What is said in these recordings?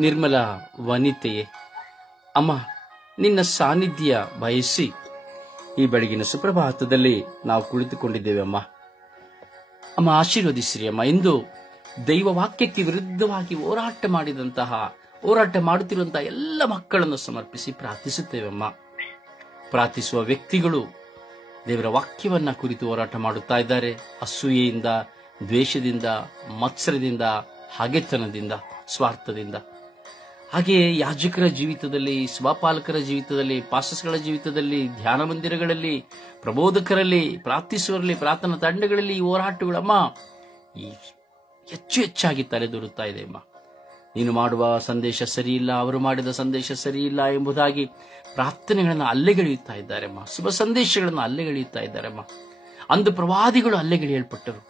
ನಿರ್ಮಲ ವನಿತೆಯೇ, ಅಮ್ಮ ನಿನ್ನ ಸಾನ್ನಿಧ್ಯ ಬಯಸಿ ಈ ಬೆಳಗಿನ ಸುಪ್ರಭಾತದಲ್ಲಿ ನಾವು ಕುಳಿತುಕೊಂಡಿದ್ದೇವೆ. ಅಮ್ಮ ಆಶೀರ್ವದಿಸ್ರಿ ಅಮ್ಮ. ಇಂದು ದೈವ ವಾಕ್ಯಕ್ಕೆ ವಿರುದ್ಧವಾಗಿ ಹೋರಾಟ ಮಾಡುತ್ತಿರುವಂತಹ ಎಲ್ಲ ಮಕ್ಕಳನ್ನು ಸಮರ್ಪಿಸಿ ಪ್ರಾರ್ಥಿಸುತ್ತೇವಮ್ಮ. ಪ್ರಾರ್ಥಿಸುವ ವ್ಯಕ್ತಿಗಳು ದೇವರ ವಾಕ್ಯವನ್ನ ಕುರಿತು ಹೋರಾಟ ಮಾಡುತ್ತಾ ಇದ್ದಾರೆ. ಅಸೂಯೆಯಿಂದ, ದ್ವೇಷದಿಂದ, ಮತ್ಸರದಿಂದ, ಹಗೆತನದಿಂದ, ಸ್ವಾರ್ಥದಿಂದ. ಹಾಗೆಯೇ ಯಾಜಕರ ಜೀವಿತದಲ್ಲಿ, ಸ್ವಪಾಲಕರ ಜೀವಿತದಲ್ಲಿ, ಪಾಸ್ಟರ್ಸ್ಗಳ ಜೀವಿತದಲ್ಲಿ, ಧ್ಯಾನ ಮಂದಿರಗಳಲ್ಲಿ, ಪ್ರಬೋಧಕರಲ್ಲಿ, ಪ್ರಾರ್ಥಿಸುವರಲ್ಲಿ, ಪ್ರಾರ್ಥನಾ ತಂಡಗಳಲ್ಲಿ ಈ ಹೋರಾಟಗಳಮ್ಮ ಹೆಚ್ಚಾಗಿ ತಲೆದೂರುತ್ತಾ ಇದೆ ಅಮ್ಮ. ನೀನು ಮಾಡುವ ಸಂದೇಶ ಸರಿಯಿಲ್ಲ, ಅವರು ಮಾಡಿದ ಸಂದೇಶ ಸರಿಯಿಲ್ಲ ಎಂಬುದಾಗಿ ಪ್ರಾರ್ಥನೆಗಳನ್ನು ಅಲ್ಲೆಗೆಳೆಯುತ್ತಾ ಇದ್ದಾರಮ್ಮ. ಶುಭ ಸಂದೇಶಗಳನ್ನು ಅಲ್ಲೆಗೆಳೆಯುತ್ತಾ ಇದ್ದಾರಮ್ಮ. ಅಂದು ಪ್ರವಾದಿಗಳು ಅಲ್ಲೆಗೆಳೆಯಲ್ಪಟ್ಟರು,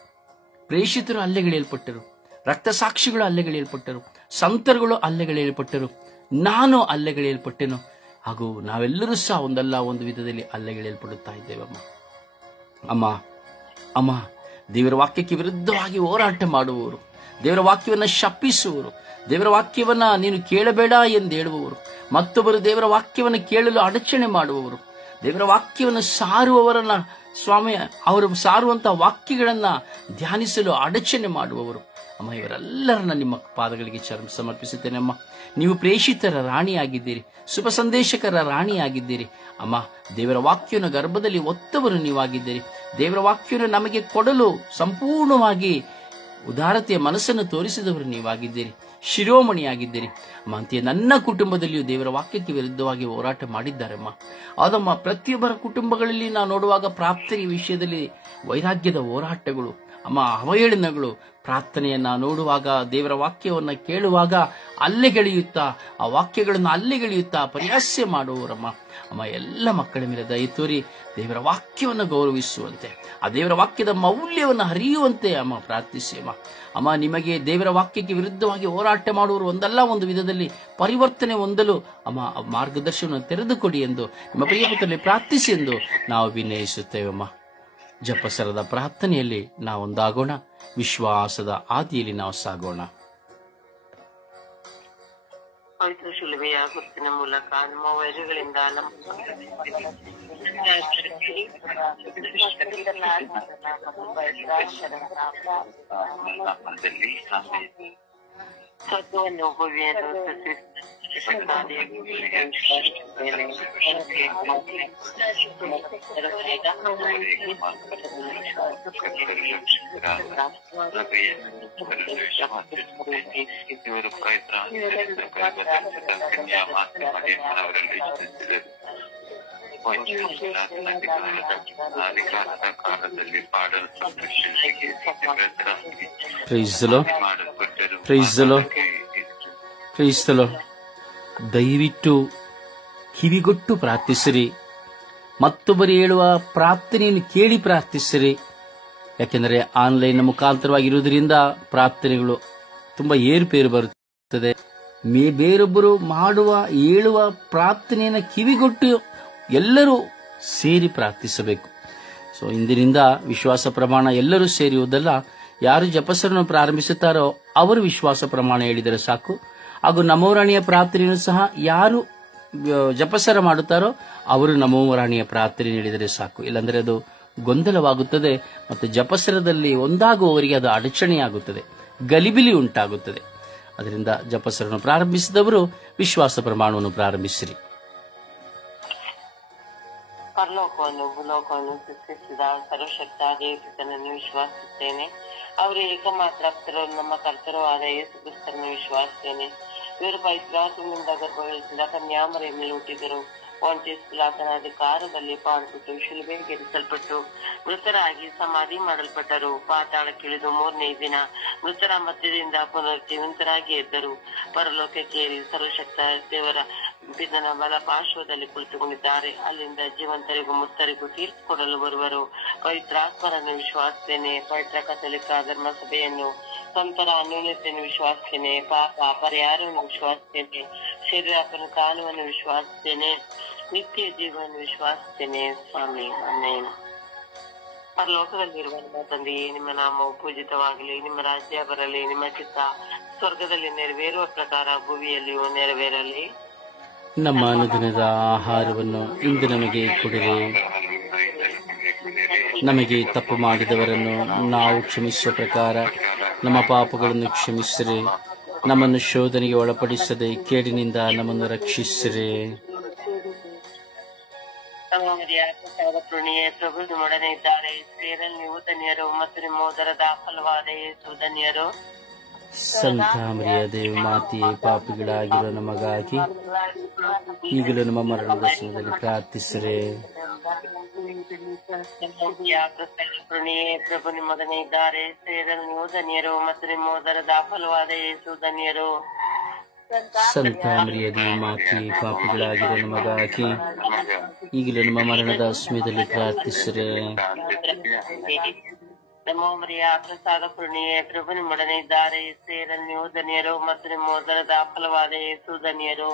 ಪ್ರೇಷಿತರು ಅಲ್ಲೆಗೆಳೆಯಲ್ಪಟ್ಟರು, ರಕ್ತಸಾಕ್ಷಿಗಳು ಅಲ್ಲೆಗೆಳೆಯಲ್ಪಟ್ಟರು, ಸಂತರುಗಳು ಅಲ್ಲೆಗೆಳೆಯಲ್ಪಟ್ಟರು, ನಾನು ಅಲ್ಲೆಗೆಳೆಯಲ್ಪಟ್ಟೆನು. ಹಾಗೂ ನಾವೆಲ್ಲರೂ ಸಹ ಒಂದಲ್ಲ ಒಂದು ವಿಧದಲ್ಲಿ ಅಲ್ಲೆಗೆಳೆಯಲ್ಪಡುತ್ತಾ ಇದ್ದೇವಮ್ಮ. ಅಮ್ಮ ದೇವರ ವಾಕ್ಯಕ್ಕೆ ವಿರುದ್ಧವಾಗಿ ಹೋರಾಟ ಮಾಡುವವರು, ದೇವರ ವಾಕ್ಯವನ್ನು ಶಪಿಸುವವರು, ದೇವರ ವಾಕ್ಯವನ್ನ ನೀನು ಕೇಳಬೇಡ ಎಂದು ಹೇಳುವವರು, ಮತ್ತೊಬ್ಬರು ದೇವರ ವಾಕ್ಯವನ್ನು ಕೇಳಲು ಅಡಚಣೆ ಮಾಡುವವರು, ದೇವರ ವಾಕ್ಯವನ್ನು ಸಾರುವವರನ್ನ ಸ್ವಾಮಿ ಅವರು ಸಾರುವಂತಹ ವಾಕ್ಯಗಳನ್ನ ಧ್ಯಾನಿಸಲು ಅಡಚಣೆ ಮಾಡುವವರು ಅಮ್ಮ, ಇವರೆಲ್ಲರನ್ನ ನಿಮ್ಮ ಪಾದಗಳಿಗೆ ಸಮರ್ಪಿಸುತ್ತೇನೆ ಅಮ್ಮ. ನೀವು ಪ್ರೇಷಿತರ ರಾಣಿಯಾಗಿದ್ದೀರಿ, ಶುಭ ಸಂದೇಶಕರ ರಾಣಿಯಾಗಿದ್ದೀರಿ ಅಮ್ಮ. ದೇವರ ವಾಕ್ಯವನ್ನು ಗರ್ಭದಲ್ಲಿ ಒತ್ತವರು ನೀವಾಗಿದ್ದೀರಿ. ದೇವರ ವಾಕ್ಯವನ್ನು ನಮಗೆ ಕೊಡಲು ಸಂಪೂರ್ಣವಾಗಿ ಉದಾರತೆಯ ಮನಸ್ಸನ್ನು ತೋರಿಸಿದವರು ನೀವಾಗಿದ್ದೀರಿ, ಶಿರೋಮಣಿಯಾಗಿದ್ದೀರಿ ಅಮ್ಮ. ಅಂತೆಯೇ ನನ್ನ ಕುಟುಂಬದಲ್ಲಿಯೂ ದೇವರ ವಾಕ್ಯಕ್ಕೆ ವಿರುದ್ಧವಾಗಿ ಹೋರಾಟ ಮಾಡಿದ್ದಾರಮ್ಮ. ಅದಮ್ಮ ಪ್ರತಿಯೊಬ್ಬರ ಕುಟುಂಬಗಳಲ್ಲಿ ನಾವು ನೋಡುವಾಗ ಪ್ರಾರ್ಥನೆಯ ವಿಷಯದಲ್ಲಿ ವೈರಾಗ್ಯದ ಹೋರಾಟಗಳು ಅಮ್ಮ, ಅವಹೇಳನಗಳು, ಪ್ರಾರ್ಥನೆಯನ್ನ ನೋಡುವಾಗ, ದೇವರ ವಾಕ್ಯವನ್ನ ಕೇಳುವಾಗ ಅಲ್ಲೆಗೆಳೆಯುತ್ತಾ, ಆ ವಾಕ್ಯಗಳನ್ನು ಅಲ್ಲೆಗೆಳೆಯುತ್ತಾ ಪರಿಹಾಸ್ಯ ಮಾಡುವವರಮ್ಮ ಅಮ್ಮ. ಎಲ್ಲ ಮಕ್ಕಳ ಮೇಲೆ ದಯ ತೋರಿ ದೇವರ ವಾಕ್ಯವನ್ನು ಗೌರವಿಸುವಂತೆ, ಆ ದೇವರ ವಾಕ್ಯದ ಮೌಲ್ಯವನ್ನು ಹರಿಯುವಂತೆ ಅಮ್ಮ ಪ್ರಾರ್ಥಿಸಿ ಅಮ್ಮ. ನಿಮಗೆ ದೇವರ ವಾಕ್ಯಕ್ಕೆ ವಿರುದ್ಧವಾಗಿ ಹೋರಾಟ ಮಾಡುವವರು ಒಂದಲ್ಲ ಒಂದು ವಿಧದಲ್ಲಿ ಪರಿವರ್ತನೆ ಹೊಂದಲು ಅಮ್ಮ ಮಾರ್ಗದರ್ಶನವನ್ನು ತೆರೆದುಕೊಡಿ ಎಂದು ನಿಮ್ಮ ಪ್ರಿಯಪುತ್ರರಲ್ಲಿ ಪ್ರಾರ್ಥಿಸಿ ಎಂದು ನಾವು ವಿನಯಿಸುತ್ತೇವಮ್ಮ. ಜಪಸರದ ಪ್ರಾರ್ಥನೆಯಲ್ಲಿ ನಾವೊಂದಾಗೋಣ, ವಿಶ್ವಾಸದ ಆದಿಯಲ್ಲಿ ನಾವು ಸಾಗೋಣ. ಪವಿತ್ರ ಶಿಲುಬೆಯ ಗುರುತಿನ ಮೂಲಕ ನಮ್ಮ ವೈರಿಗಳಿಂದ ಸತ್ವವನ್ನು ಭವ್ಯನು ಕಾಲದಲ್ಲಿ ಪಾಡಲು ದಯವಿಟ್ಟು ಕಿವಿಗೊಟ್ಟು ಪ್ರಾರ್ಥಿಸಿರಿ, ಮತ್ತೊಬ್ಬರು ಹೇಳುವ ಪ್ರಾರ್ಥನೆಯನ್ನು ಕೇಳಿ ಪ್ರಾರ್ಥಿಸಿರಿ. ಯಾಕೆಂದರೆ ಆನ್ಲೈನ್ ಮುಖಾಂತರವಾಗಿರುವುದರಿಂದ ಪ್ರಾರ್ಥನೆಗಳು ತುಂಬಾ ಏರುಪೇರು ಬರುತ್ತದೆ. ಬೇರೊಬ್ಬರು ಹೇಳುವ ಪ್ರಾರ್ಥನೆಯನ್ನು ಕಿವಿಗೊಟ್ಟು ಎಲ್ಲರೂ ಸೇರಿ ಪ್ರಾರ್ಥಿಸಬೇಕು. ಸೊ ಇಂದಿನಿಂದ ವಿಶ್ವಾಸ ಪ್ರಮಾಣ ಎಲ್ಲರೂ ಸೇರಿಯುವುದಲ್ಲ, ಯಾರು ಜಪಸರನ್ನು ಪ್ರಾರಂಭಿಸುತ್ತಾರೋ ಅವರು ವಿಶ್ವಾಸ ಪ್ರಮಾಣ ಹೇಳಿದರೆ ಸಾಕು. ಹಾಗೂ ನಮೋರಾಣಿಯ ಪ್ರಾರ್ಥನೆಯನ್ನು ಸಹ ಯಾರು ಜಪಸರ ಮಾಡುತ್ತಾರೋ ಅವರು ನಮೋರಾಣಿಯ ಪ್ರಾರ್ಥನೆ ಹೇಳಿದರೆ ಸಾಕು. ಇಲ್ಲಾಂದರೆ ಅದು ಗೊಂದಲವಾಗುತ್ತದೆ ಮತ್ತು ಜಪಸರದಲ್ಲಿ ಒಂದಾಗುವವರಿಗೆ ಅದು ಅಡಚಣೆಯಾಗುತ್ತದೆ, ಗಲಿಬಿಲಿ ಉಂಟಾಗುತ್ತದೆ. ಅದರಿಂದ ಜಪಸರನ್ನು ಪ್ರಾರಂಭಿಸಿದವರು ವಿಶ್ವಾಸ ಪ್ರಮಾಣವನ್ನು ಪ್ರಾರಂಭಿಸಿರಿ. ಪರಲೋಕವನ್ನು ಭೂಲೋಕವನ್ನು ಸೃಷ್ಟಿಸಿದ ಸರ್ವಶಕ್ತ ದೇವರನ್ನು ವಿಶ್ವಾಸಿಸುತ್ತೇನೆ. ಅವರು ಏಕಮಾತ್ರ ನಮ್ಮ ಕರ್ತರು ಆದ ಯೇಸು ಕ್ರಿಸ್ತರನ್ನು ವಿಶ್ವಾಸಿಸುತ್ತೇನೆ. ಇವರು ಪವಿತ್ರಾತ್ಮನಿಂದ ಗರ್ಭವಹಿಸಿದ ಕನ್ಯಾಮರಿಯ ಮೇಲೆ ಹುಟ್ಟಿದರು. ಪೊಂಟಿಯಸ್ ಪಿಲಾತನ ಅಧಿಕಾರದಲ್ಲಿ ಪಾಲ್ಪಟ್ಟು ಶಿಲುಬೆಗೆ ಇರಿಸಲ್ಪಟ್ಟು ಮೃತರಾಗಿ ಸಮಾಧಿ ಮಾಡಲ್ಪಟ್ಟರು. ಪಾತಾಳಕ್ಕಿಳಿದು ಮೂರನೇ ದಿನ ಮೃತರ ಮಧ್ಯದಿಂದ ಪುನರ್ಜೀವಂತರಾಗಿ ಎದ್ದರು. ಪರಲೋಕಕ್ಕೇರಿ ಸರ್ವಶಕ್ತ ದೇವರ ಪಿತನ ಬಲ ಪಾರ್ಶ್ವದಲ್ಲಿ ಕುಳಿತುಕೊಂಡಿದ್ದಾರೆ. ಅಲ್ಲಿಂದ ಜೀವಂತರಿಗೂ ಮೃತರಿಗೂ ತೀರ್ಪು ಕೊಡಲು ಬರುವರು. ಪವಿತ್ರಾತ್ಮರನ್ನು ವಿಶ್ವಾಸಿಸುತ್ತೇನೆ. ಪವಿತ್ರ ಕಥೋಲಿಕ ಧರ್ಮ ಸಭೆಯನ್ನು, ಸಂತರ ಅನ್ಯೋನ್ಯತೆಯನ್ನು ವಿಶ್ವಾಸಿಸುತ್ತೇನೆ. ಪಾಪ ಪರಿಹಾರವನ್ನು ವಿಶ್ವಾಸಿಸುತ್ತೇನೆ. ಶರೀರಾತ್ಮನ ಕಾಲವನ್ನು ವಿಶ್ವಾಸಿಸುತ್ತೇನೆ. ನಿತ್ಯ ಜೀವವನ್ನು ವಿಶ್ವಾಸಿಸುತ್ತೇನೆ. ಸ್ವಾಮಿ ಆಮೆನ್. ಪರಲೋಕದಲ್ಲಿರುವ ನಿಮ್ಮ ತಂದೆಯೇ, ನಿಮ್ಮ ನಾಮವು ಪೂಜಿತವಾಗಲಿ, ನಿಮ್ಮ ರಾಜ್ಯ ಬರಲಿ, ನಿಮ್ಮ ಚಿತ್ತ ಸ್ವರ್ಗದಲ್ಲಿ ನೆರವೇರುವ ಪ್ರಕಾರ ಭೂಮಿಯಲ್ಲಿಯೂ ನೆರವೇರಲಿ. ನಮ್ಮ ಅನುದಿನದ ಆಹಾರವನ್ನು ಇಂದು ನಮಗೆ ಕೊಡಿರಿ. ನಮಗೆ ತಪ್ಪು ಮಾಡಿದವರನ್ನು ನಾವು ಕ್ಷಮಿಸುವ ಪ್ರಕಾರ ನಮ್ಮ ಪಾಪಗಳನ್ನು ಕ್ಷಮಿಸಿರಿ. ನಮ್ಮನ್ನು ಶೋಧನೆಗೆ ಒಳಪಡಿಸದೆ ಕೇಡಿನಿಂದ ನಮ್ಮನ್ನು ರಕ್ಷಿಸಿರಿ. ಪ್ರಭು ನಿಮ್ಮೊಡನೆ ಇದ್ದಾರೆ. ಸ್ತ್ರೀಯರಲ್ಲಿ ನೀವು ಧನ್ಯರು ಮತ್ತು ನಿಮ್ಮ ಉದರದ ಫಲವಾದ ಯೇಸು ಧನ್ಯರು. ಸಂತ ಮರಿಯ ದೇವ ಮಾತೆಯೇ, ಪಾಪಿಗಳಾಗಿರೋ ನಮಗಾಗಿ ಈಗಲೂ ನಮ್ಮ ಮರಣದ ಸಮಯದಲ್ಲಿ ಪ್ರಾರ್ಥಿಸಿರಿ. ಪ್ರಭು ನಿಮ್ಮೊಡನೆ ಇದ್ದಾರೆ. ಸ್ತ್ರೀಯರಲ್ಲಿ ನೀವು ಧನ್ಯರು ಮತ್ತು ನಿಮ್ಮ ಉದರದ ಫಲವಾದ ಯೇಸು ಧನ್ಯರು. ಸಂತ ಮರಿಯ ದೇವ ಮಾತೆಯೇ, ಪಾಪಿಗಳಾಗಿರೋ ನಮಗಾಗಿ ಈಗಲೂ ನಮ್ಮ ಮರಣದ ಸಮಯದಲ್ಲಿ ಪ್ರಾರ್ಥಿಸಿರಿ. ನಮೋ ಮರಿಯ ಪ್ರಸಾದ ಪೂರ್ಣಿಯೇ, ಪ್ರಭು ನಿಮ್ಮೊಡನೆ ಇದ್ದಾರೆ. ಸ್ತ್ರೀಯರಲ್ಲಿ ನೀವು ಧನ್ಯರು ಮತ್ತು ನಿಮ್ಮ ಉದರದ ಫಲವಾದ ಯೇಸು ಧನ್ಯರು.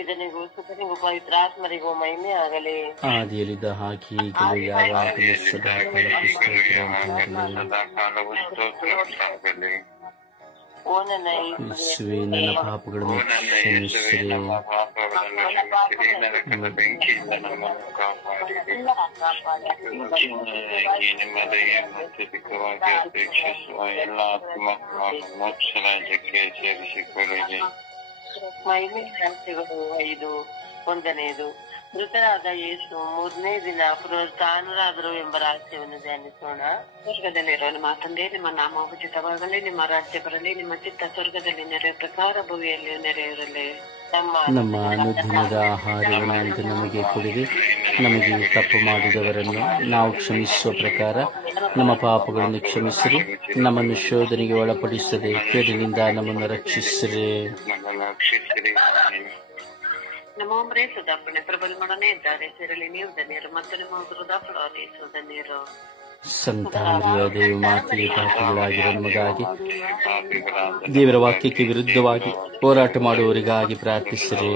ಇದನಿಗೂ ಸುತನಿಗೂ ಪವಿತ್ರಾತ್ಮರಿಗೂ ಮಹಿಮೆ ಆಗಲಿ. ಆದಿಯಲ್ಲಿದ್ದ ಹಾಕಿ ಈಗಲೂ ಯಾವಾಗಲೂ ಸದಾ ಯೇಸುವೇ, ನನ್ನ ಪಾಪಗಳನ್ನು ಕ್ಷಮಿಸಿರಿ. ನಿಮ್ಮ ದಯೆಯನ್ನು ಅತ್ಯಧಿಕವಾಗಿ ಅಪೇಕ್ಷಿಸುವ ಎಲ್ಲ ಆತ್ಮಗಳನ್ನು ಮೋಕ್ಷ ರಾಜ್ಯಕ್ಕೆ ಸೇರಿಸಿಕೊಳ್ಳಿ. ಮಹಿಮೆ ಶಾಸ್ತ್ರಿಗಳು 5. 1ನೇದು, ಮೃತರಾದ ಯೇಸು 3ನೇ ದಿನ ಪುನರುತ್ಥಾನರಾದರು ಎಂಬ ರಹಸ್ಯವನ್ನು ಧ್ಯಾನಿಸೋಣ. ಸ್ವರ್ಗದಲ್ಲಿರುವ ನಮ್ಮ ತಂದೆ, ನಿಮ್ಮ ನಾಮ ಉಚಿತವಾಗಲಿ, ನಿಮ್ಮ ರಾಜ್ಯ ಬರಲಿ, ನಿಮ್ಮ ಚಿತ್ತ ಸ್ವರ್ಗದಲ್ಲಿ ನೆರೆಯ ಪ್ರಕಾರ ಭೂಮಿಯಲ್ಲಿಯೂ ನೆರೆಯಿರಲಿ. ನಮ್ಮ ಅನುದಿನದ ಆಹಾರವನ್ನು ಇಂದು ನಮಗೆ ಕೊಡಿರಿ. ನಮಗೆ ತಪ್ಪು ಮಾಡಿದವರನ್ನು ನಾವು ಕ್ಷಮಿಸುವ ಪ್ರಕಾರ ನಮ್ಮ ಪಾಪಗಳನ್ನು ಕ್ಷಮಿಸಿರಿ. ನಮ್ಮನ್ನು ಶೋಧನೆಗೆ ಒಳಪಡಿಸದೆ ಕೇಡಿನಿಂದ ನಮ್ಮನ್ನು ರಕ್ಷಿಸಿರಿ. ನಮೋ ಮರೇ ಸುಧಾಪಣೆ, ಪ್ರಭು ನಿಮ್ಮೊಡನೆ ಇದ್ದಾರೆ. ಸೇರಲಿ ನೀವು ಧನ್ಯರು ಮತ್ತು ನಿಮ್ಮ ಉದರದ ಫಲವಾದ ಯೇಸು ಧನ್ಯರು. ಸಂತ ಮರಿಯ ದೇವ ಮಾತೆಯೇ, ಪಾಪಿಗಳಾಗಿರೋ ನಮಗಾಗಿ ದೇವರ ವಾಕ್ಯಕ್ಕೆ ವಿರುದ್ಧವಾಗಿ ಹೋರಾಟ ಮಾಡುವವರಿಗಾಗಿ ಪ್ರಾರ್ಥಿಸಿರಿ.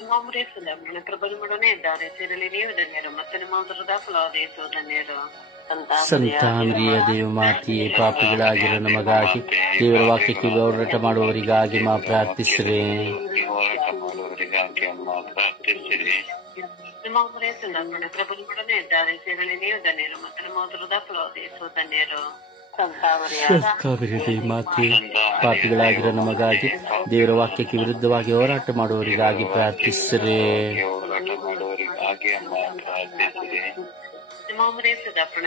ನಮೋ ಮರೇ ಸುಧಾಪಣೆ, ಪ್ರಭು ನಿಮ್ಮೊಡನೆ ಇದ್ದಾರೆ. ಸೇರಲಿ ನೀವು ಧನ್ಯರು ಮತ್ತು ನಿಮ್ಮ ಉದರದ ಫಲವಾದ ಯೇಸು ಧನ್ಯರು. ಸಂತ ಮರಿಯ ದೇವ ಮಾತೆಯೇ, ಪಾಪಿಗಳಾಗಿರೋ ನಮಗಾಗಿ ದೇವರ ವಾಕ್ಯಕ್ಕೆ ಹೋರಾಟ ಮಾಡುವವರಿಗಾಗಿ ಪ್ರಾರ್ಥಿಸಿರಿ. ಪ್ರಭು ನಿಮ್ಮೊಡನೆ ಇದ್ದಾರೆ. ಸೇರಲಿ ನೀವು ಧನ್ಯರು ಮತ್ತು ನಿಮ್ಮ ಉದರದ ಫಲವಾದ ಯೇಸು ಧನ್ಯರು. ಸಂತ ಮರಿಯ ದೇವ ಮಾತೆಯೇ, ಪಾಪಿಗಳಾಗಿರೋ ನಮಗಾಗಿ ದೇವರ ವಾಕ್ಯಕ್ಕೆ ವಿರುದ್ಧವಾಗಿ ಹೋರಾಟ ಮಾಡುವವರಿಗಾಗಿ ಪ್ರಾರ್ಥಿಸಿರಿ.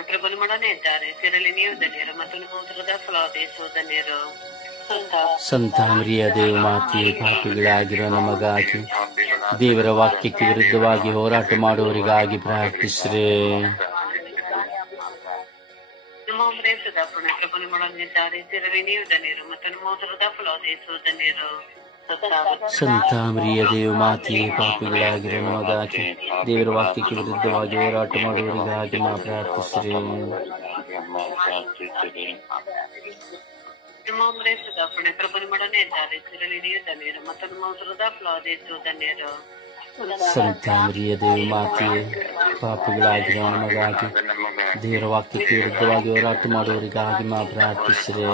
ಪ್ರಭು ನಿಮ್ಮೊಡನೆ ಇದ್ದಾರೆ. ಸೇರಲಿ ನೀವು ಧನ್ಯರು ಮತ್ತು ನಿಮ್ಮ ಉದರದ ಫಲವಾದ ಯೇಸು ಧನ್ಯರು. ಸಂತ ಮರಿಯ ದೇವ ಮಾತೆಯೇ, ಪಾಪಿಗಳಾಗಿರೋ ನಮಗಾಗಿ ದೇವರ ವಾಕ್ಯಕ್ಕೆ ವಿರುದ್ಧವಾಗಿ ಹೋರಾಟ ಮಾಡುವವರಿಗಾಗಿ ಪ್ರಾರ್ಥಿಸಿರಿ. ಪ್ರಭು ನಿಮ್ಮೊಡನೆ ಇದ್ದಾರೆ. ಸೇರಲಿ ನೀವು ಧನ್ಯರು ಮತ್ತು ನಿಮ್ಮ ಉದರದ ಫಲವಾದ ಯೇಸು ಧನ್ಯರು. ಸಂತ ಮರಿಯ ದೇವ ಮಾತೆಯೇ, ಪಾಪಿಗಳಾಗಿರೋ ನಮಗಾಗಿ ದೇವರ ವಾಕ್ಯಕ್ಕೆ ವಿರುದ್ಧವಾಗಿ ಹೋರಾಟ ಮಾಡುವವರಿಗಾಗಿ ಪ್ರಾರ್ಥಿಸಿರಿ. ಪ್ರಭು ನಿಮ್ಮೊಡನೆ ಇದ್ದಾರೆ. ಸೇರಲಿ ನೀವು ಧನ್ಯರು ಮತ್ತು ನಿಮ್ಮ ಉದರದ ಫಲವಾದ ಯೇಸು ಧನ್ಯರು. ಸಂತ ಮರಿಯ ದೇವ ಮಾತೆಯೇ, ಪಾಪಿಗಳಾಗಿರೋ ನಮಗಾಗಿ ದೇವರ ವಾಕ್ಯಕ್ಕೆ ವಿರುದ್ಧವಾಗಿ ಹೋರಾಟ ಮಾಡುವವರಿಗಾಗಿ ಪ್ರಾರ್ಥಿಸಿರಿ.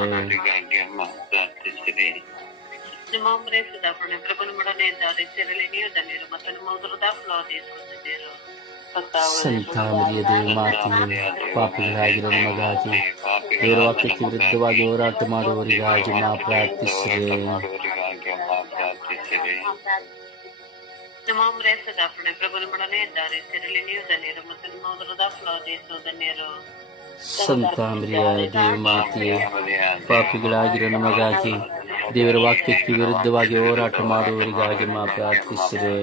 ಪ್ರಭು ನಿಮ್ಮೊಡನೆ ಇದ್ದಾರೆ. ಸೇರಲಿ ನೀವು ಧನ್ಯರು ಮತ್ತು ನಿಮ್ಮ ಉದರದ ಫಲವಾದ ಯೇಸು ಧನ್ಯರು. ಸಂತ ಮರಿಯ ದೇವ ಮಾತೆಯೇ, ಪಾಪಿಗಳಾಗಿರೋ ನಮಗಾಗಿ ದೇವರ ವಾಕ್ಯಕ್ಕೆ ವಿರುದ್ಧವಾಗಿ ಹೋರಾಟ ಮಾಡುವವರಿಗಾಗಿ ಪ್ರಾರ್ಥಿಸಿರಿ. ಪ್ರಭು ನಿಮ್ಮೊಡನೆ ಇದ್ದಾರೆ. ಸೇರಲಿ ನೀವು ಧನ್ಯರು ಮತ್ತು ನಿಮ್ಮ ಉದರದ ಫಲವಾದ ಯೇಸು ಧನ್ಯರು. ಸಂತ ಮರಿಯ ದೇವ ಮಾತೆಯೇ, ಪಾಪಿಗಳಾಗಿರೋ ನಮಗಾಗಿ ದೇವರ ವಾಕ್ಯಕ್ಕೆ ವಿರುದ್ಧವಾಗಿ ಹೋರಾಟ ಮಾಡುವವರಿಗಾಗಿ ಪ್ರಾರ್ಥಿಸಿರಿ.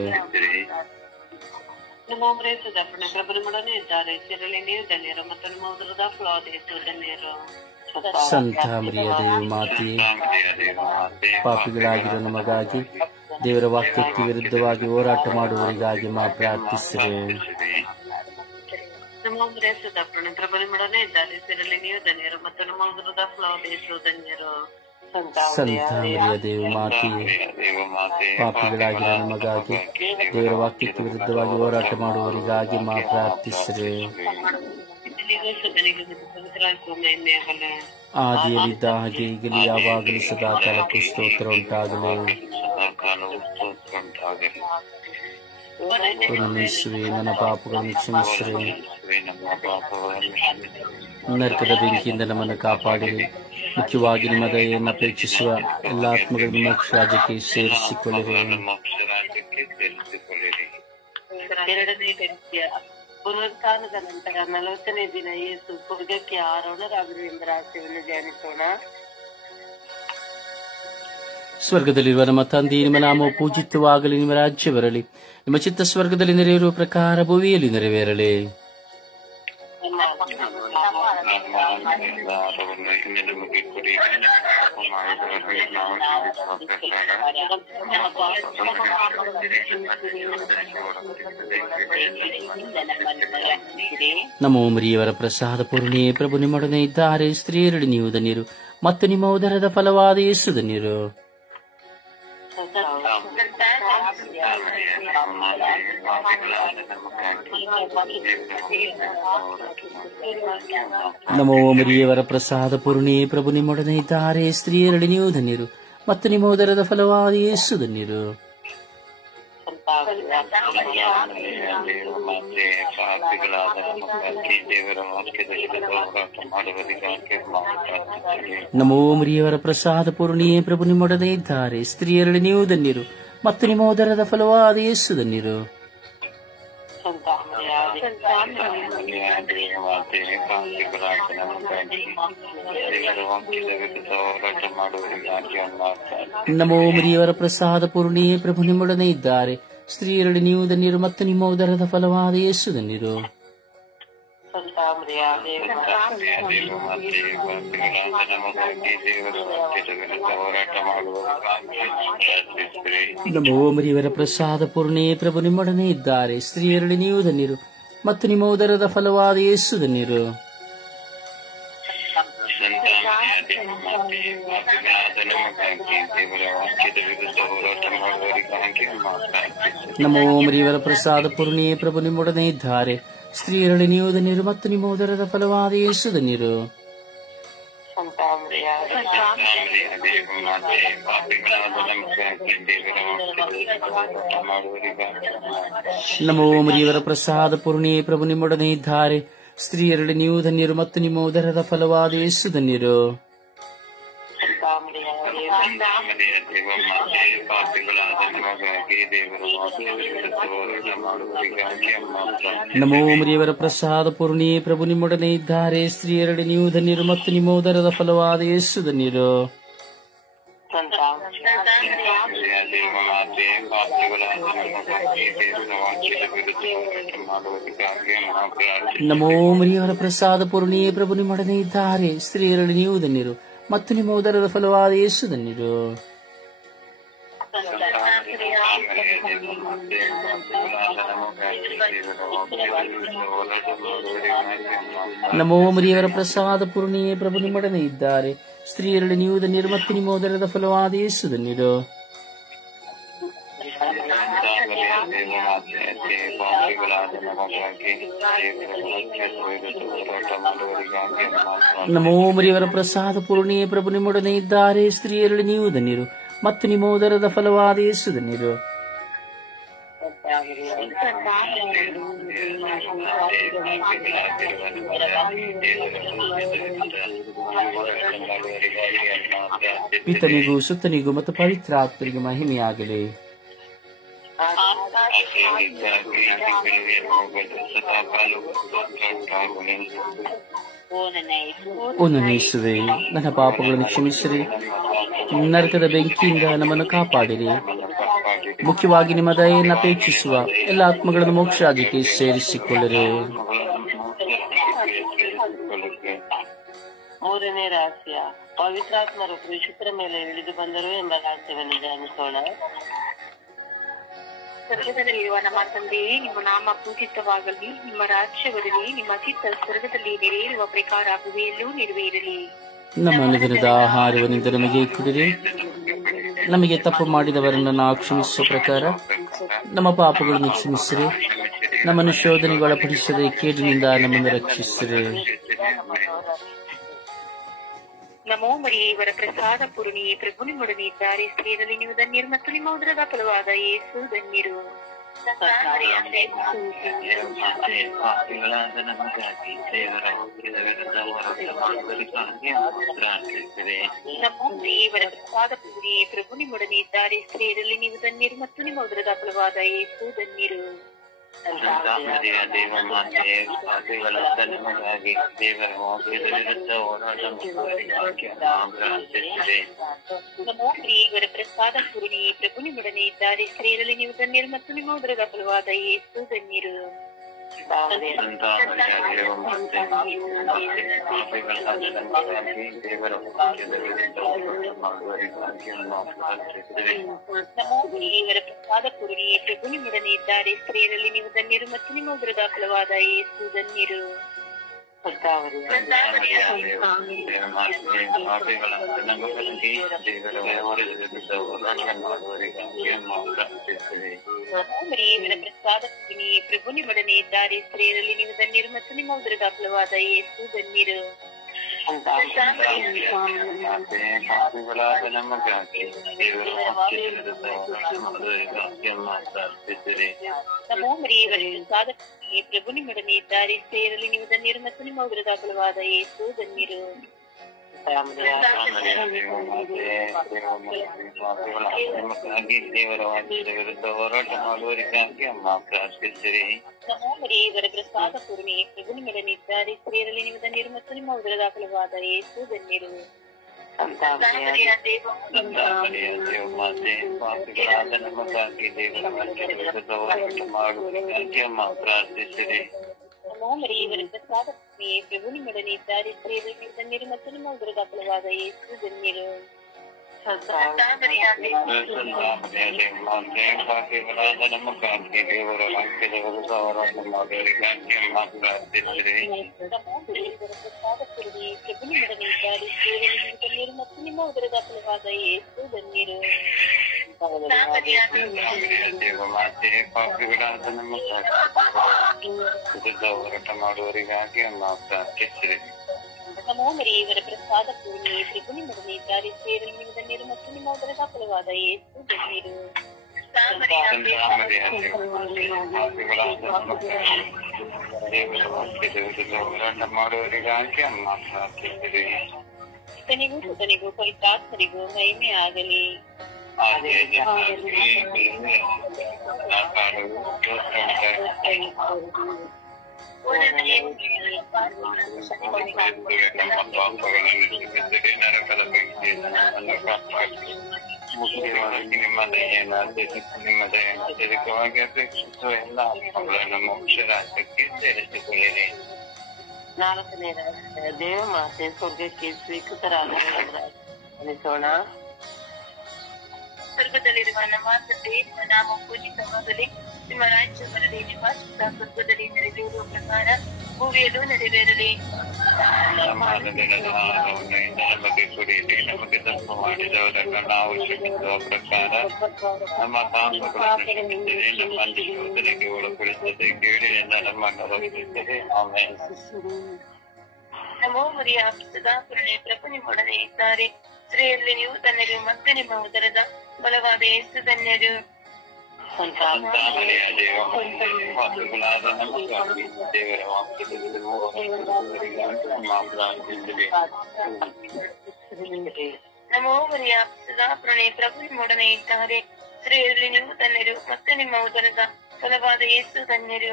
ಪ್ರಭು ನಿಮ್ಮೊಡನೆ ಇದ್ದಾರೆ. ಸೇರಲಿ ನೀವು ಧನ್ಯರು ಮತ್ತು ನಿಮ್ಮ ಉದರದ ಫಲವಾದ ಯೇಸು ಧನ್ಯರು. ಸಂತ ಮರಿಯ ದೇವ ಮಾತೆಯೇ, ಪಾಪಿಗಳಾಗಿರೋ ನಮಗಾಗಿ ದೇವರ ವಾಕ್ಯಕ್ಕೆ ವಿರುದ್ಧವಾಗಿ ಹೋರಾಟ ಮಾಡುವವರಿಗಾಗಿ ಪ್ರಾರ್ಥಿಸಿರಿ. ರೇಸುದ ಪ್ರಬಲಮೊಡನೆ ಇದ್ದಾರೆ ಹೆಸರಲ್ಲಿ ನೀವು ಧನ್ಯರು ಮತ್ತು ನಮ್ಮ ಉದರದ ಫಲವಾದ ಯೇಸು ಧನ್ಯರು. ಸಂತ ಮರಿಯ ದೇವ ಮಾತೆ, ಪಾಪಿಗಳಾಗಿರೋ ನಮಗಾಗಿ ದೇವರ ವಾಕ್ಯಕ್ಕೆ ವಿರುದ್ಧವಾಗಿ ಹೋರಾಟ ಮಾಡುವವರಿಗಾಗಿ ಮಾ ಪ್ರಾರ್ಥಿಸಿರಿ. ಆದಿಯಲ್ಲಿದ್ದ ಹಾಗೆ ಈಗಲೂ ಯಾವಾಗಲೂ ಸದಾ ಕಾಲಕ್ಕೂ ಸ್ತೋತ್ರ ಉಂಟಾಗಲಿ. ಯೇಸುವೇ, ನನ್ನ ಪಾಪಗಳನ್ನು ಕ್ಷಮಿಸಿರಿ, ನರಕದ ಬೆಂಕಿಯಿಂದ ನಮ್ಮನ್ನು ಕಾಪಾಡಿರಿ, ಮುಖ್ಯವಾಗಿ ನಿಮ್ಮ ದಯೆಯನ್ನು ಅಪೇಕ್ಷಿಸುವ ಎಲ್ಲ ಆತ್ಮಗಳನ್ನು ಮೋಕ್ಷ ರಾಜ್ಯಕ್ಕೆ ಸೇರಿಸಿಕೊಳ್ಳಿರಿ. ಎರಡನೇ ಗಂಟೆಯ ಪುನರುತ್ಥಾನದ ನಂತರ 40ನೇ ದಿನ ಯೇಸು ಸ್ವರ್ಗಕ್ಕೆ ಆರೋಹಣರಾದರು ಎಂಬ ರಹಸ್ಯವನ್ನು ಧ್ಯಾನಿಸೋಣ. ಸ್ವರ್ಗದಲ್ಲಿರುವ ನಮ್ಮ ತಂದೆ, ನಿಮ್ಮ ನಾಮವು ಪೂಜಿತವಾಗಲಿ, ನಿಮ್ಮ ರಾಜ್ಯ ಬರಲಿ, ನಿಮ್ಮ ಚಿತ್ತ ಸ್ವರ್ಗದಲ್ಲಿ ನೆರವೇರುವ ಪ್ರಕಾರ ಭೂಮಿಯಲ್ಲಿ ನೆರವೇರಲಿ. ನಮೋ ಮರಿಯವರ ಪ್ರಸಾದ ಪೂರ್ಣಿಯೇ, ಪ್ರಭು ನಿಮ್ಮೊಡನೆ ಇದ್ದಾರೆ, ಸ್ತ್ರೀಯರಲ್ಲಿ ನೀವು ಧನ್ಯರು ಮತ್ತು ನಿಮ್ಮ ಉದರದ ಫಲವಾದ ಯೇಸು ಧನ್ಯರು. ನಮೋ ಮರಿಯವರ ಪ್ರಸಾದ ಪೂರ್ಣಿಯೇ, ಪ್ರಭು ನಿಮ್ಮೊಡನೆ ಇದ್ದಾರೆ, ಸ್ತ್ರೀಯರಲ್ಲಿ ನೀವು ಧನ್ಯರು ಮತ್ತು ನಿಮ್ಮ ಉದರದ ಫಲವಾದ ಯೇಸು ಧನ್ಯರು. ನಮೋ ಮರಿಯವರ ಪ್ರಸಾದ ಪೂರ್ಣಿಯೇ, ಪ್ರಭು ನಿಮ್ಮೊಡನೆ ಇದ್ದಾರೆ, ಸ್ತ್ರೀಯರಲ್ಲಿ ನೀವು ಧನ್ಯರು ಮತ್ತು ನಿಮ್ಮ ಉದರದ ಫಲವಾದ ಯೇಸು ಧನ್ಯರು. ನಮೋ ಮರಿಯವರ ಪ್ರಸಾದ ಪೂರ್ಣಿಯೇ, ಪ್ರಭು ನಿಮ್ಮೊಡನೆ ಇದ್ದಾರೆ, ಸ್ತ್ರೀಯರಲ್ಲಿ ನೀವು ಧನ್ಯರು ಮತ್ತು ನಿಮ್ಮ ಉದರದ ಫಲವಾದ ಯೇಸು ಧನ್ಯರು. ನಮೋ ಮರಿಯವರ ಪ್ರಸಾದ ಪೂರ್ಣಿಯೇ, ಪ್ರಭು ನಿಮ್ಮೊಡನೆ ಇದ್ದಾರೆ, ಸ್ತ್ರೀಯರಲ್ಲಿ ನೀವು ಧನ್ಯರು ಮತ್ತು ನಿಮ್ಮ ಉದರದ ಫಲವಾದ ಯೇಸು ಧನ್ಯರು. ನಮೋ ಮರಿಯವರ ಪ್ರಸಾದ ಪೂರ್ಣಿಯೇ, ಪ್ರಭು ನಿಮ್ಮೊಡನೆ ಇದ್ದಾರೆ, ಸ್ತ್ರೀಯರಲ್ಲಿ ನೀವು ಧನ್ಯರು ಮತ್ತು ನಿಮ್ಮ ಉದರದ ಫಲವಾದ ಯೇಸು ಧನ್ಯರು. ನಮೋ ಮರಿಯವರ ಪ್ರಸಾದ ಪೂರ್ಣಿಯೇ, ಪ್ರಭು ನಿಮ್ಮೊಡನೆ ಇದ್ದಾರೆ, ಸ್ತ್ರೀಯರಲ್ಲಿ ನೀವು ಧನ್ಯರು ಮತ್ತು ನಿಮ್ಮ ಉದರದ ಫಲವಾದ ಯೇಸು ಧನ್ಯರು. ನಮೋ ಮರಿಯವರ ಪ್ರಸಾದ ಪೂರ್ಣಿಯೇ, ಪ್ರಭು ನಿಮ್ಮೊಡನೆ ಇದ್ದಾರೆ, ಸ್ತ್ರೀಯರಲ್ಲಿ ನೀವು ಧನ್ಯರು ಮತ್ತು ನಿಮ್ಮ ಉದರದ ಫಲವಾದ ಯೇಸು ಧನ್ಯರು. ನಮೋ ಮರಿಯವರ ಪ್ರಸಾದ ಪೂರ್ಣಿಯೇ, ಪ್ರಭು ನಿಮ್ಮೊಡನೆ ಇದ್ದಾರೆ, ಸ್ತ್ರೀಯರಲ್ಲಿ ನೀವು ಧನ್ಯರು ಮತ್ತು ನಿಮ್ಮ ಉದರದ ಫಲವಾದ ಯೇಸು ಧನ್ಯರು. ನಮೋ ಮರಿಯವರ ಪ್ರಸಾದ ಪೂರ್ಣಿಯೇ, ಪ್ರಭು ನಿಮ್ಮೊಡನೆ ಇದ್ದಾರೆ, ಸ್ತ್ರೀಯರಲ್ಲಿ ನೀವು ಧನ್ಯರು ಮತ್ತು ನಿಮ್ಮ ಉದರದ ಫಲವಾದ ಯೇಸು ಧನ್ಯರು. ನಮೋ ಮರಿಯವರ ಪ್ರಸಾದ ಪೂರ್ಣಿಯೇ, ಪ್ರಭು ನಿಮ್ಮೊಡನೆ ಇದ್ದಾರೆ, ಸ್ತ್ರೀಯರಲ್ಲಿ ನೀವು ಧನ್ಯರು ಮತ್ತು ನಿಮ್ಮ ಉದರದ ಫಲವಾದ ಯೇಸು ಧನ್ಯರು. ಪಿತನಿಗೂ ಸುತ್ತನಿಗೂ ಮತ್ತು ಪವಿತ್ರ ಆತ್ಮರಿಗೆ ಮಹಿಮೆಯಾಗಲಿ. ಓ ನನ್ನ ಯೇಸುವೇ, ನನ್ನ ಪಾಪಗಳನ್ನು ಕ್ಷಮಿಸಿರಿ, ನರಕದ ಬೆಂಕಿಯಿಂದ ನಮ್ಮನ್ನು ಕಾಪಾಡಿರಿ, ಮುಖ್ಯವಾಗಿ ನಿಮ್ಮ ದಯೆಯನ್ನು ಅಪೇಕ್ಷಿಸುವ ಎಲ್ಲ ಆತ್ಮಗಳನ್ನು ಮೋಕ್ಷ ರಾಜ್ಯಕ್ಕೆ ಸೇರಿಸಿಕೊಳ್ಳಿರಿ. ಮೂರನೇ ರಹಸ್ಯ, ಪವಿತ್ರಾತ್ಮರು ವಿಶುದ್ಧರ ಮೇಲೆ ಇಳಿದು ಬಂದರು ಎಂಬ ರಹಸ್ಯವನ್ನು ಧ್ಯಾನಿಸೋಣ. ಸ್ವರ್ಗದಲ್ಲಿರುವ ನಮ್ಮ ತಂದೆಯೇ, ನಿಮ್ಮ ನಾಮ ಪೂಜಿತವಾಗಲಿ, ನಿಮ್ಮ ರಾಜ್ಯ ಬರಲಿ, ನಿಮ್ಮ ಚಿತ್ತ ಸ್ವರ್ಗದಲ್ಲಿ ನೆರವೇರುವ ಪ್ರಕಾರ ಭೂಮಿಯಲ್ಲೂ ನೆರವೇರಲಿ. ನಮ್ಮ ಅನುದಿನದ ಆಹಾರವನ್ನಿಂದ ನಮಗೆ ಕೊಡಿರಿ, ನಮಗೆ ತಪ್ಪು ಮಾಡಿದವರನ್ನು ನಾವು ಕ್ಷಮಿಸುವ ಪ್ರಕಾರ ನಮ್ಮ ಪಾಪಗಳನ್ನು ಕ್ಷಮಿಸಿರಿ, ನಮ್ಮನ್ನು ಶೋಧನೆಗೆ ಒಳಪಡಿಸದೆ ಕೇಡಿನಿಂದ ನಮ್ಮನ್ನು ರಕ್ಷಿಸಿರಿ. ನಮೋ ಮರಿಯೇ, ಇವರ ಪ್ರಸಾದ ಪೂರ್ಣಿಯೇ, ಪ್ರಭು ನಿಮ್ಮೊಡನೆ ಇದ್ದಾರೆ, ಸ್ತ್ರೀಯರಲ್ಲಿ ನೀವು ಧನ್ಯರು ಮತ್ತು ನಿಮ್ಮ ಉದರದ ಫಲವಾದ ಯೇಸು ಧನ್ಯರು. ನಮೋ ಮರಿಯೇ, ಇವರ ಪ್ರಸಾದ ಪೂರ್ಣಿಯೇ, ಪ್ರಭು ನಿಮ್ಮೊಡನೆ ಇದ್ದಾರೆ, ಸ್ತ್ರೀಯರಲ್ಲಿ ನೀವು ಧನ್ಯರು ಮತ್ತು ನಿಮ್ಮ ಉದರದ ಫಲವಾದ ಯೇಸು ಧನ್ಯರು. ನಮಗಾಗಿ ದೇವರ ವಾಕ್ಯದ ವಿರುದ್ಧ ಹೋರಾಟ ನಮೋ ಪ್ರಿಯೇ, ಇವರ ಪ್ರಸಾದ ಪೂರ್ಣಿಯೇ, ಪ್ರಭು ನಿಮ್ಮೊಡನೆ ಇದ್ದಾರೆ, ಸ್ತ್ರೀಯರಲ್ಲಿ ನೀವು ಧನ್ಯರು ಮತ್ತು ನಿಮ್ಮ ಉದರದ ಫಲವಾದ ಯೇಸು ಧನ್ಯರು. ನಮೋ ಪ್ರಿಯೇ, ಇವರ ಪ್ರಸಾದ ಪೂರ್ಣಿಯೇ, ಪ್ರಭು ನಿಮ್ಮೊಡನೆ ಇದ್ದಾರೆ, ಸ್ತ್ರೀಯರಲ್ಲಿ ನೀವು ಧನ್ಯರು ಮತ್ತು ನಿಮ್ಮ ಉದರದ ಫಲವಾದ ಯೇಸು ಧನ್ಯರು. ಇವರ ಪ್ರಸಾದ ಪೂರ್ಣಿಯೇ, ಪ್ರಭು ನಿಮ್ಮೊಡನೆ ಇದ್ದಾರೆ, ಸ್ತ್ರೀಯರಲ್ಲಿ ನೀವು ಧನ್ಯರು ಮತ್ತು ನಿಮ್ಮ ಉದರದ ಫಲವಾದ ಯೇಸು ಧನ್ಯರು. ನಮೋ ಮರಿಯೇ, ಇವರ ಪ್ರಸಾದ ಪೂರ್ಣಿಯೇ, ಪ್ರಭು ನಿಮ್ಮೊಡನೆ ಇದ್ದಾರೆ, ಸ್ತ್ರೀಯರಲ್ಲಿ ನೀವು ಧನ್ಯರು ಮತ್ತು ನಿಮ್ಮ ಉದರದ ಫಲವಾದ ಯೇಸು ಧನ್ಯರು. ದೇವರ ವಾಕ್ಯದ ವಿರುದ್ಧ ಹೋರಾಟ ಮಾಡುವವರಿಗಾಗಿ ಅಮ್ಮ ಪ್ರಾರ್ಥಿಸಿರಿ. ನಮೋ ಮರಿಯೇ, ಇವರ ಪ್ರಸಾದ ಪೂರ್ಣಿಯೇ, ಪ್ರಭು ನಿಮ್ಮೊಡನೆ ಇದ್ದಾರೆ, ಸ್ತ್ರೀಯರಲ್ಲಿ ನೀವು ಧನ್ಯರು ಮತ್ತು ನಿಮ್ಮ ಉದರದ ಫಲವಾದ ಯೇಸು ಧನ್ಯರು. ಪಾಪಿಗಳಾದ ನಮಗಾಗಿ ದೇವರ ವಾಕ್ಯದ ವಿರುದ್ಧ ಹೋರಾಟ ಮಾಡುವವರಿಗಾಗಿ ಅಮ್ಮ ಪ್ರಾರ್ಥಿಸಿರಿ. ನಮೋ ಮರಿಯೇ, ಇವರ ಪ್ರಸಾದ ಪೂರ್ಣಿಯೇ, ಪ್ರಭು ನಿಮ್ಮೊಡನೆ ಇದ್ದಾರೆ, ಸ್ತ್ರೀಯರಲ್ಲಿ ನೀವು ಧನ್ಯರು ಮತ್ತು ನಿಮ್ಮ ಉದರದ ಫಲವಾದ ಯೇಸು ಧನ್ಯರು. ಪಾಪಿಗಳಾದ ನಮಗಾಗಿ ದೇವರ ವಾಕ್ಯದ ವಿರುದ್ಧ ಹೋರಾಟ ಮಾಡುವವರಿಗಾಗಿ ಅಮ್ಮ ಪ್ರಾರ್ಥಿಸಿರಿ. ನಮೋ ಮರಿಯೇ, ಇವರ ಪ್ರಸಾದ ಪೂರ್ಣಿಯೇ, ಪ್ರಭು ನಿಮ್ಮೊಡನೆ ಇದ್ದಾರೆ, ಸ್ತ್ರೀಯರಲ್ಲಿ ನೀವು ಧನ್ಯರು ಮತ್ತು ನಿಮ್ಮ ಉದರದ ಫಲವಾದ ಯೇಸು ಧನ್ಯರು. ದೇವಮಾತೆ, ಪಾಪಿಗಳಾದ ನಮಗಾಗಿ ವಿರುದ್ಧ ಹೋರಾಟ ಮಾಡುವವರಿಗಾಗಿ ಅಮ್ಮ ಪ್ರಾರ್ಥಿಸಿರಿ. ನಮೋ ಮರಿಯೇ, ಇವರ ಪ್ರಸಾದ ಪೂರ್ಣಿಯೇ, ಪ್ರಭು ನಿಮ್ಮೊಡನೆ ಇದ್ದಾರೆ, ಸ್ತ್ರೀಯರಲ್ಲಿ ನೀವು ಧನ್ಯರು ಮತ್ತು ನಿಮ್ಮ ಉದರದ ಫಲವಾದ ಯೇಸು ಧನ್ಯರು. ಪಾಪಿಗಳಾದ ನಮಗಾಗಿ ದೇವರ ವಾಕ್ಯದ ವಿರುದ್ಧ ಹೋರಾಟ ಮಾಡುವವರಿಗಾಗಿ ಅಮ್ಮ ಪ್ರಾರ್ಥಿಸಿರಿ. ಸ್ತನಿಗೂ ಸುತನಿಗೂ ಪವಿತ್ರಾತ್ಮರಿಗೂ ಮಹಿಮೆ ಆಗಲಿ. ನರಕದ ಬಗ್ಗೆ ನಿಮ್ಮ ದಯೆಯನ್ನು ಅತ್ಯಧಿಕವಾಗಿ ಅಪೇಕ್ಷಿಸುವ ಎಲ್ಲ ಆತ್ಮಗಳನ್ನು ಮೋಕ್ಷ ರಾಜ್ಯಕ್ಕೆ ಸೇರಿಸಿಕೊಳ್ಳಿರಿ. 4ನೇ ರಹಸ್ಯ, ದೇವಮಾತೆ ಸ್ವರ್ಗಕ್ಕೆ ಸ್ವೀಕೃತರಾದ ಅನಿಸೋಣ. ಸ್ವರ್ಗದಲ್ಲಿರುವ ನಮ್ಮ ತಂದೆ, ನಿಮ್ಮ ನಾಮ ಪೂಜಿತವಾಗಲಿ, ನಿಮ್ಮ ರಾಜ್ಯ ಬರಲಿ, ನಿಮ್ಮ ಚಿತ್ತ ಸ್ವರ್ಗದಲ್ಲಿ ನೆರವೇರುವ ಪ್ರಕಾರ ಭೂಮಿಯಲ್ಲೂ ನೆರವೇರಲಿ. ನಮ್ಮ ದಿನದ ಆಹಾರವನ್ನು ಇಂದು ನಮಗೆ ಕೊಡಿರಿ, ನಮಗೆ ತಪ್ಪು ಮಾಡಿದವರನ್ನು ನಾವು ಕ್ಷಮಿಸುವ ಪ್ರಕಾರ ನಮ್ಮ ಪಾಪಗಳನ್ನು ಕ್ಷಮಿಸಿರಿ, ನಮ್ಮಲ್ಲಿ ಶೋಧನೆಗೆ ಒಳಪಡಿಸದೆ ಕೇಳಿನಿಂದ ನಮ್ಮನ್ನು ರಕ್ಷಿಸಿರಿ. ಆಮೆನ್. ನಮೋ ಮರಿಯೇ, ಸದಾಪೂರ್ಣೆ, ಪ್ರಭು ನಿಮ್ಮೊಡನೆ ಇದ್ದಾರೆ, ಸ್ತ್ರೀಯಲ್ಲಿ ನೀವು ಧನ್ಯರು ಮತ್ತು ನಿಮ್ಮ ಉದರದ ಫಲವಾದ ಯೇಸು ಧನ್ಯರು. ಪಾಪಿಗಳಾದ ನಮಗಾಗಿ ದೇವರ ವಾಕ್ಯದ ವಿರುದ್ಧ ಅಮ್ಮ ಪ್ರಾರ್ಥಿಸಿರಿ. ನಮೋ ಮರಿಯೇ, ಸದಾಪೂರ್ಣೆ, ಪ್ರಭು ನಿಮ್ಮೊಡನೆ ಇದ್ದಾರೆ, ಸ್ತ್ರೀಯಲ್ಲಿ ನೀವು ಧನ್ಯರು ಮತ್ತು ನಿಮ್ಮ ಉದರದ ಫಲವಾದ ಯೇಸು ಧನ್ಯರು.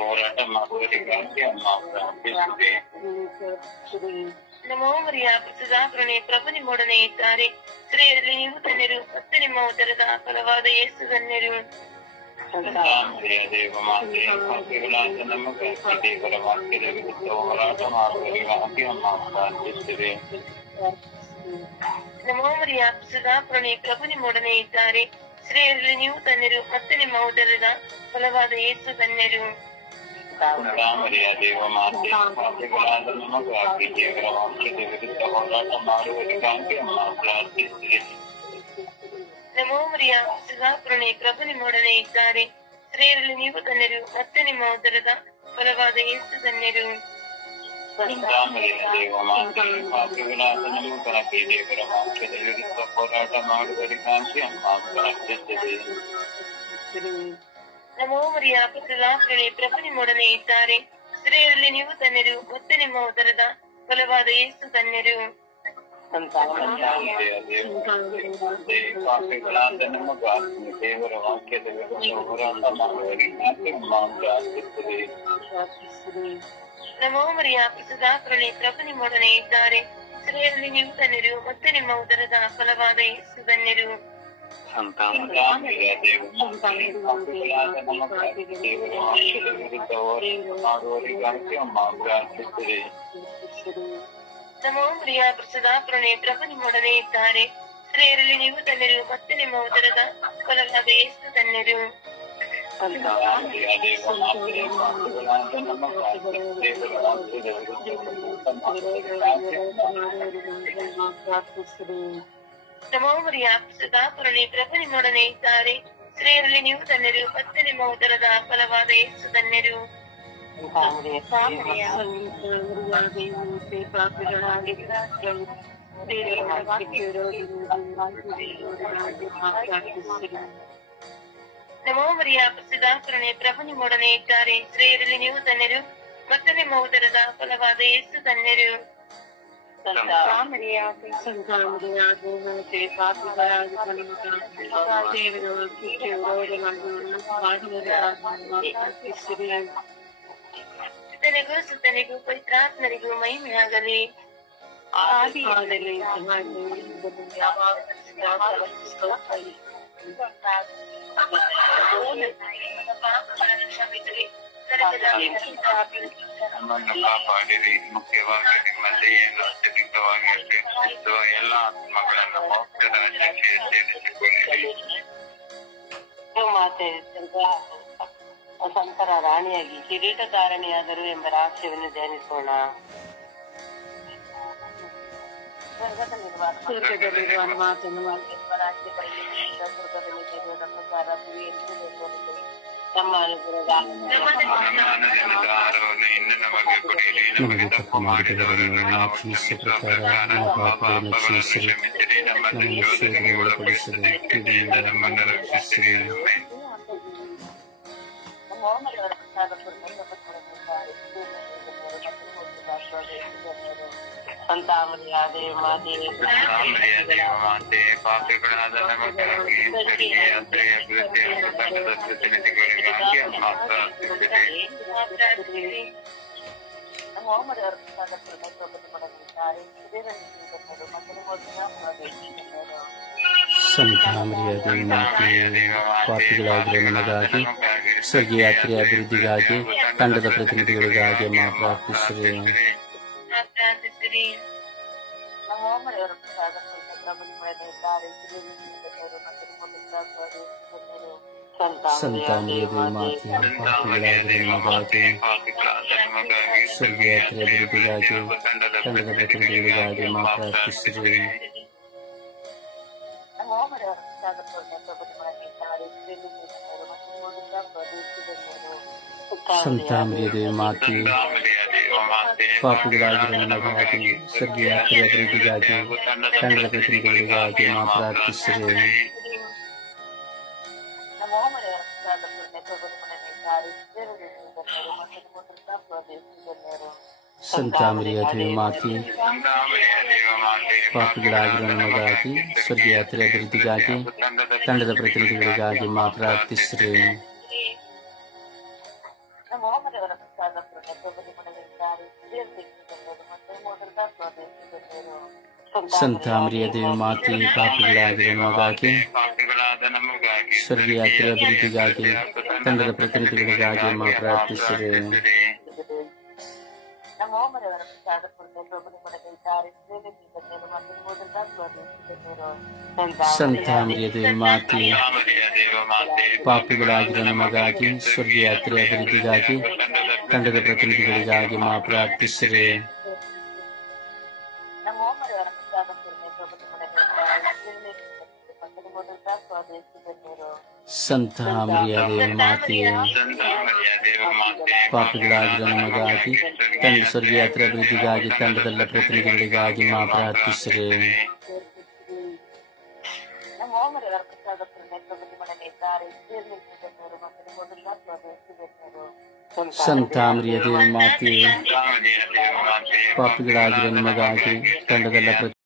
ಹೋರಾಟ ಮಾಡುವವರಿಗಾಗಿ ಅಮ್ಮ ಪ್ರಾರ್ಥಿಸಿರಿ. ನಮೋ ಮರಿಯೇ, ಸದಾಪೂರ್ಣೆ, ಪ್ರಭು ನಿಮ್ಮೊಡನೆ ಇದ್ದಾರೆ, ಸ್ತ್ರೀಯಲ್ಲಿ ನೀವು ಧನ್ಯರು ಮತ್ತು ನಿಮ್ಮ ಉದರದ ಫಲವಾದ ಯೇಸು ಧನ್ಯರು. ದೇವಮಾತೆ, ಪಾಪಿಗಳಾದ ನಮಗಾಗಿ ದೇವರ ವಾಕ್ಯದ ವಿರುದ್ಧ ಹೋರಾಟ ಮಾಡುವವರಿಗಾಗಿ ಅಮ್ಮ ಪ್ರಾರ್ಥಿಸಿರಿ. ನಮೋ ಮರಿಯಾಪಿಸಿದ ಪ್ರಣಿ ಪ್ರಭು ನಿಮ್ಮೊಡನೆ ಇದ್ದಾರೆ. ಸ್ತ್ರೀಯರಲ್ಲಿ ನೀವು ಧನ್ಯರು, ಮತ್ತೆ ನಿಮ್ಮ ಉದರದ ಫಲವಾದ ಯೇಸು ಧನ್ಯರು. ಮರಿಯ ದೇವ ಮಾತೆ, ಪಾಪಿಗಳಾದ ನಮಗಾಗಿ ದೇವರ ವಾಕ್ಯದ ವಿರುದ್ಧ ಹೋರಾಟ ಮಾಡುವುದಕ್ಕಾಗಿ ಅಮ್ಮ ಪ್ರಾರ್ಥಿಸಿರಿ. ನಮೋ ಮರಿಯಾಪಿಸಿದ ಪ್ರಣಿ ಪ್ರಭು ನಿಮ್ಮೊಡನೆ ಇದ್ದಾರೆ. ಸ್ತ್ರೀಯರಲ್ಲಿ ನೀವು ಧನ್ಯರು, ಮತ್ತೆ ನಿಮ್ಮ ಉದರದ ಫಲವಾದ ಯೇಸು ಧನ್ಯರು. ಮರಿಯ ದೇವ ಮಾತೆ, ಪಾಪಿಗಳಾದ ನಮಗಾಗಿ ದೇವರ ವಾಕ್ಯದ ವಿರುದ್ಧ ಹೋರಾಟ ಮಾಡುವುದಕ್ಕಾಗಿ ಅಮ್ಮ ಪ್ರಾರ್ಥಿಸಿರಿ. ನಮೋ ಮರಿಯಾಪಿಸಿದ ಪ್ರಣಿ ಪ್ರಭು ನಿಮ್ಮೊಡನೆ ಇದ್ದಾರೆ. ಸ್ತ್ರೀಯರಲ್ಲಿ ನೀವು ಧನ್ಯರು, ಮತ್ತೆ ನಿಮ್ಮ ಉದರದ ಫಲವಾದ ಯೇಸು ಧನ್ಯರು. ಪಾಪಿಗಳಾದ ನಮಗಾಗಿ ದೇವರ ವಾಕ್ಯದ ವಿರುದ್ಧ ಹೋರಾಟ ಮಾಡುವುದಕ್ಕಾಗಿ ಅಮ್ಮ ಪ್ರಾರ್ಥಿಸಿರಿ. ನಮೋ ಮರಿಯಾಪಿಸಿದ ಪ್ರಣಿ ಪ್ರಭು ನಿಮ್ಮೊಡನೆ ಇದ್ದಾರೆ. ಸ್ತ್ರೀಯರಲ್ಲಿ ನೀವು ಧನ್ಯರು, ಮತ್ತೆ ನಿಮ್ಮ ಉದರದ ಫಲವಾದ ಯೇಸು ಧನ್ಯರು. ಸಂತಾನರಾಮಿಯ ದೇವ ಪಾಪಿಗಳಾದ ನಮಗಾಗಿ ದೇವರ ವಾಕ್ಯದ ವಿರುದ್ಧ ಹೋರಾಟ ಮಾಡುವವರಿಗಾಗಿ ಅಮ್ಮ ಪ್ರಾರ್ಥಿಸಿರಿ. ನಮೋ ಮರಿಯಾಪಿಸಿದ ಪ್ರಣಿ ಪ್ರಭು ನಿಮ್ಮೊಡನೆ ಇದ್ದಾರೆ. ಸ್ತ್ರೀಯರಲ್ಲಿ ನೀವು ಧನ್ಯರು, ಮತ್ತೆ ನಿಮ್ಮ ಉದರದ ಫಲವಾದ ಯೇಸು ಧನ್ಯರು. ಸಂತಾನರಾಮಿಯ ದೇವ ಪಾಪಿಗಳಾದ ನಮಗಾಗಿ ದೇವರ ವಾಕ್ಯದ ವಿರುದ್ಧ ಹೋರಾಟ ಮಾಡುವವರಿಗಾಗಿ ಅಮ್ಮ ಪ್ರಾರ್ಥಿಸಿರಿ. ನಮೋ ಮರಿಯಾಪಿಸಿದ ಪ್ರಣಿ ಪ್ರಭು ನಿಮ್ಮೊಡನೆ ಇದ್ದಾರೆ. ಸ್ತ್ರೀಯರಲ್ಲಿ ನೀವು ಧನ್ಯರು, ಮತ್ತೆ ನಿಮ್ಮ ಉದರದ ಫಲವಾದ ಯೇಸು ಧನ್ಯರು. ನಮೋ ಮರಿಯಾಪಿಸಿದ ಪ್ರಣಿ ಪ್ರಭು ನಿಮ್ಮೊಡನೆ ಇದ್ದಾರೆ. ಸ್ತ್ರೀಯರಲ್ಲಿ ನೀವು ಧನ್ಯರು, ಮತ್ತೆ ನಿಮ್ಮ ಉದರದ ಫಲವಾದ ಯೇಸು ಧನ್ಯರು. ಸುತನಿಗೂ ಸುತನಿಗೂ ಪವಿತ್ರಾತ್ಮರಿಗೂ ಮಹಿಮೆಯಾಗಲಿ. ನಮ್ಮನ್ನು ಕಾಪಾಡಿರಿ. ಮುಖ್ಯವಾಗಿ ನಿಮ್ಮಲ್ಲಿ ಏನು ಅತ್ಯಧಿಕವಾಗಿ ಅಪೇಕ್ಷಿಸುವ ಎಲ್ಲ ಆತ್ಮಗಳನ್ನು ಮೋಕ್ಷದ ರಾಜ್ಯಕ್ಕೆ ಸೇರಿಸಿಕೊಳ್ಳಿರಿ. ಮಾತೆ ಸಂತರ ರಾಣಿಯಾಗಿ ಕಿರೀಟಧಾರಣೆಯಾದರು ಎಂಬ ರಹಸ್ಯವನ್ನು ಧ್ಯಾನಿಸೋಣ. ಸ್ವರ್ಗದಲ್ಲಿರುವ ಮಾತನ್ನು ನಮಗೆ ತಪ್ಪು ಮಾಡಿದವರನ್ನು ನಾವು ಕ್ಷಮಿಸಿದ ಪ್ರಕಾರ ನಮ್ಮ ಪಾಪಗಳನ್ನು ಕ್ಷಮಿಸಿರಿ, ನಮ್ಮನ್ನು ಶೋಧನೆಗೆ ಒಳಪಡಿಸಿರಿ, ಕೀಡಿನಿಂದ ನಮ್ಮನ್ನು ರಕ್ಷಿಸಿರಿ. ಸಂತಾಮರಿಯ ದೇವ ಮಾತೆ, ಪಾಪಿಗಳಾದ ನಮಗಾಗಿ ಸ್ವರ್ಗೀಯ ಯಾತ್ರೆಯ ಅಭಿವೃದ್ಧಿಯನ್ನು ತಂಡದ ಪ್ರತಿನಿಧಿಗಳಿಗಾಗಿ ಅಮ್ಮ ಪ್ರಾರ್ಥಿಸಿರಿ. ಸಂತಾಮರಿಯ ದೇವ ಮಾತೆ, ಪಾಪಿಗಳಾಗಿರುವ ನಮಗಾಗಿ ಸ್ವರ್ಗೀಯ ಯಾತ್ರೆಯ ಅಭಿವೃದ್ಧಿಗಾಗಿ ತಂಡದ ಪ್ರತಿನಿಧಿಗಳಿಗಾಗಿ ಅಮ್ಮ ಪ್ರಾರ್ಥಿಸಿರಿ. ಸಂತಾಮರಿಯ ದೇವ ಮಾತೆ, ಪಾಪಿಗಳಾಗಿರುವ ನಮಗಾಗಿ ಸ್ವರ್ಗೀಯ ಯಾತ್ರೆಯ ಅಭಿವೃದ್ಧಿಗಾಗಿ ತಂಡದ ಪ್ರತಿನಿಧಿಗಳಿಗಾಗಿ ಅಮ್ಮ ಪ್ರಾರ್ಥಿಸಿರಿ. ಸಂತಾಮರಿಯ ದೇವ ಮಾತೆ, ಪಾಪಿಗಳಾಗಿರುವ ನಮಗಾಗಿ ಸ್ವರ್ಗೀಯ ಯಾತ್ರೆಯ ಅಭಿವೃದ್ಧಿಗಾಗಿ ತಂಡದ ಪ್ರತಿನಿಧಿಗಳಿಗಾಗಿ ಅಮ್ಮ ಪ್ರಾರ್ಥಿಸಿರಿ. ಸಂತಾಮರಿಯ ದೇವ ಮಾತೆ, ಪಾಪಿಗಳಾಗಿರುವ ನಮಗಾಗಿ ಸ್ವರ್ಗೀಯ ಯಾತ್ರೆಯ ಅಭಿವೃದ್ಧಿಗಾಗಿ ತಂಡದ ಪ್ರತಿನಿಧಿಗಳಿಗಾಗಿ ಅಮ್ಮ ಪ್ರಾರ್ಥಿಸಿರಿ. ಸಂತಾಮರಿಯ ದೇವ ಮಾತೆ, ಪಾಪಿಗಳಾಗಿರುವ ನಮಗಾಗಿ ಸ್ವರ್ಗೀಯ ಯಾತ್ರೆಯ ಅಭಿವೃದ್ಧಿಗಾಗಿ ತಂಡದ ಪ್ರತಿನಿಧಿಗಳಿಗಾಗಿ ಅಮ್ಮ ಪ್ರಾರ್ಥಿಸಿರಿ. ಸಂತ ಮರಿಯ ಮಾತೆ, ಪಾಪಿಗಳಾಗಿರೋ ನಮಗಾಗಿ ಸ್ವರ್ಗೀಯ ಯಾತ್ರೆ ಅಭಿವೃದ್ಧಿಗಾಗಿ ತಂಡದ ಪ್ರತಿನಿಧಿಗಳಿಗಾಗಿ ಮಾ ಪ್ರಾರ್ಥಿಸಿರಿ. ಸಂತ ಮರಿಯ ಮಾತೆ, ಪಾಪಿಗಳಾಗಿರೋ ನಮಗಾಗಿ ಸ್ವರ್ಗೀಯ ಯಾತ್ರೆ ಅಭಿವೃದ್ಧಿಗಾಗಿ ತಂಡದಲ್ಲ ಪ್ರತಿನಿಧಿಗಳಿಗಾಗಿ ಮಾ ಪ್ರಾರ್ಥಿಸಿರಿ. ಸಂತ ಮರಿಯ ಮಾತೆ, ಪಾಪಿಗಳಾಗಿರೋ ನಮಗಾಗಿ ತಂಡದಲ್ಲ